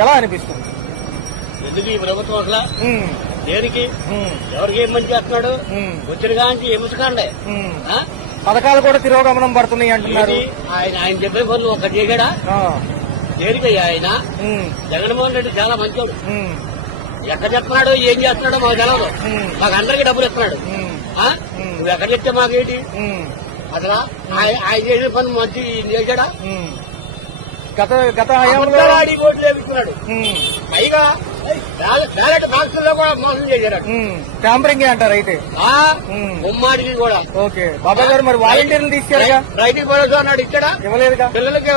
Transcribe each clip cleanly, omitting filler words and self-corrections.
ఎలా అనిపిస్తుంది? ఎందుకు ఈ ప్రభుత్వం అసలు దేనికి ఎవరికి ఏం మంచి చేస్తున్నాడు? వచ్చిన కాంచి ఏముసుకండి పథకాలు కూడా తిరోగమనం పడుతున్నాయి అంటున్నారు. ఆయన చెప్పే పనులు ఒకటి చేశాడా? దేనికయ్యా ఆయన? జగన్మోహన్ రెడ్డి చాలా మంచోడు. ఎక్కడ చెప్తున్నాడు ఏం చేస్తున్నాడో మాకు తెలవదు. మాకు అందరికీ డబ్బులు ఇస్తున్నాడు. నువ్వు ఎక్కడ చెప్తే మాకేంటి అసలు? ఆయన చేసిన పని మంచి చేశాడా? గత హయాంలో ఓట్లు వేపిస్తున్నాడు. పైగా బ్యాలెట్ బాక్సుల్లో కూడా మోసం చేశారు. ట్యాంపరింగ్ అంటారు అయితే ఉమ్మాడికి కూడా. ఓకే బాబా గారు, మరి వాలంటీర్లు తీసుకెళ్ళగా రైతుకి భరోసా అన్నాడు, ఇచ్చాడా? ఇవ్వలేదుగా. పిల్లలకి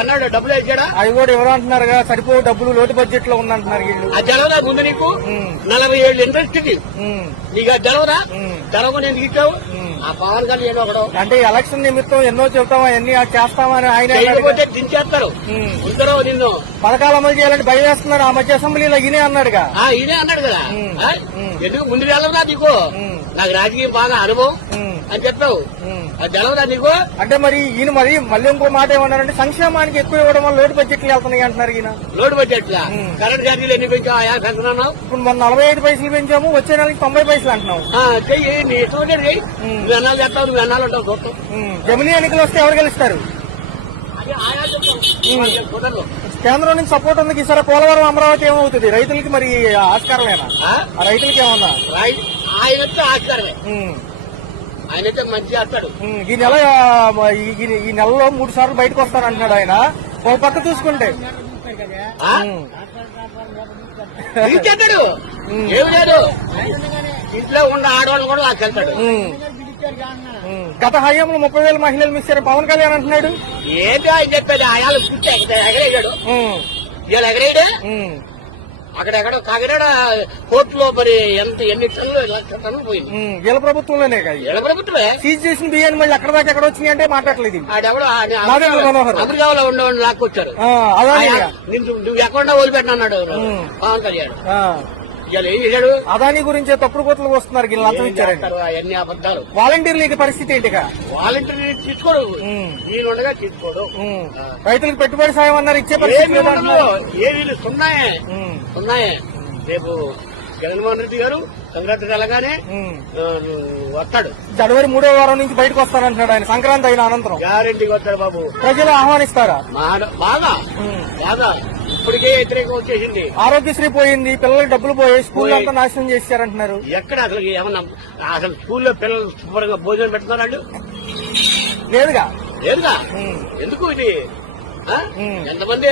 అన్నాడు, డబ్బులు ఇచ్చాడా? అవి కూడా ఎవరు అంటున్నారుగా, సరిపో డబ్బులు లోటు బడ్జెట్ లో ఉందంటున్నారు వీళ్ళు. అది తెలవదా ముందు నీకు? 47 ఇంట్రెస్ట్ నీకు అది తెలవదా? తెలవని ఎందుకు ఇచ్చావు? ఆ పవన్ కళ్యాణ్ ఒకడు అంటే ఎలక్షన్ నిమిత్తం ఎన్నో చెబుతామా ఎన్ని చేస్తామని ఆయన దించేస్తారు. ఉంటారో నిన్ను పథకాలు అమలు చేయాలని భయం వేస్తున్నారు. ఆ మధ్య అసెంబ్లీలో ఈయనే అన్నాడుగా. ఈయనే అన్నాడు కదా. ఎందుకు ముందు తెలవదా నీకు? నాకు రాజకీయం బాగా అనుభవం అని చెప్పావు. అది తెలవదా నీకు? అంటే మరి ఈయన మళ్ళీ ఇంకో మాట ఏమన్నారంటే సంక్షేమానికి ఎక్కువ ఇవ్వడం వల్ల లోటు బడ్జెట్లు వెళ్తున్నాయి అంటున్నారు ఈయన. లోటు బడ్జెట్ కరెంట్ ఛార్జీలు ఎన్ని పెంచావు? పెంచున్నావు. ఇప్పుడు మన 45 పైసలు పెంచాము, వచ్చే నెలకి 90 పైసలు అంటున్నావు. చెయ్యి, నీ ఇష్టం చెయ్యి. నువ్వు ఎన్నాళ్ళు చేస్తావు, నువ్వు ఎన్నాళ్ళు ఉంటావు చూస్తావు. జమిలీ ఎన్నికలు వస్తే ఎవరు గెలుస్తారు? కేంద్రం నుంచి సపోర్ట్ ఉంది. ఈసారి పోలవరం అమరావతి ఏమవుతుంది? రైతులకి మరి ఆస్కారమేనా? రైతులకి ఏమన్నా? ఆయనతో ఆస్కారమే. ఆయనైతే మంచి చేస్తాడు. ఈ నెలలో 3 సార్లు బయటకు వస్తానంటున్నాడు ఆయన. ఒక పక్క చూసుకుంటే ఇచ్చేస్తాడు. ఏమి లేదు, ఇంట్లో ఉన్న ఆడవాళ్ళు కూడా లాక్కెళ్తాడు. గత హయాంలో 30,000 మహిళలు మిస్ అయ్యారు పవన్ కళ్యాణ్ అంటున్నాడు. ఏంటి ఆయన చెప్పేది? ఆయాలు పుట్టి ఎగరేయడు. ఇవాళ ఎగరేయడే. అక్కడెక్కడ కాకినాడ కోర్టులో మరి ఎన్ని టన్నులు, 1,00,000 టన్నులు పోయింది. వీళ్ళ ప్రభుత్వంలోనే కాదు, వీళ్ళ ప్రభుత్వమే. సీజ్ చేసిన బియ్యాన్ని మళ్ళీ అక్కడ దాకా ఎక్కడ వచ్చినాయి అంటే మాట్లాడలేదు. ఆడెవడో అమెరికాలో ఉండేవాడిని లాక్కొచ్చారు. నువ్వు ఎక్కడ వదిలిపెట్టినన్నాడు పవన్ కళ్యాణ్. ఇవాళ ఏం చేశాడు? అదాని గురించే తప్పుడు కోతలు వస్తున్నారు. వీళ్ళు లంచం ఇచ్చారు. అన్ని అబద్దాలు. వాలంటీర్ల పరిస్థితి ఏంటిగా? వాలంటీర్ తీసుకోడు, నేనుండగా తీసుకోడు. రైతులకు పెట్టుబడి సాయం అన్నారు, ఇచ్చే పరిస్థితి ఏది ఉన్నాయే. రేపు జగన్మోహన్ రెడ్డి గారు సంక్రాంతి వెళ్ళగానే వస్తాడు. జనవరి 3వ వారం నుంచి బయటకు వస్తానంటున్నాడు ఆయన. సంక్రాంతి అయిన అనంతరం గ్యారెంటీకి వస్తాడు బాబు. ప్రజలు ఆహ్వానిస్తారా? బాగా ఇప్పటికే వ్యతిరేకం వచ్చేసింది. ఆరోగ్యశ్రీ పోయింది, పిల్లలకి డబ్బులు పోయాయి, స్కూల్ అంతా నాశనం చేశారంటున్నారు. ఎక్కడ అసలు ఏమన్నా అసలు స్కూల్లో పిల్లలు శుభ్రంగా భోజనం పెడుతున్నాడు? లేదుగా. ఎందుకు ఇది? ఎంతమంది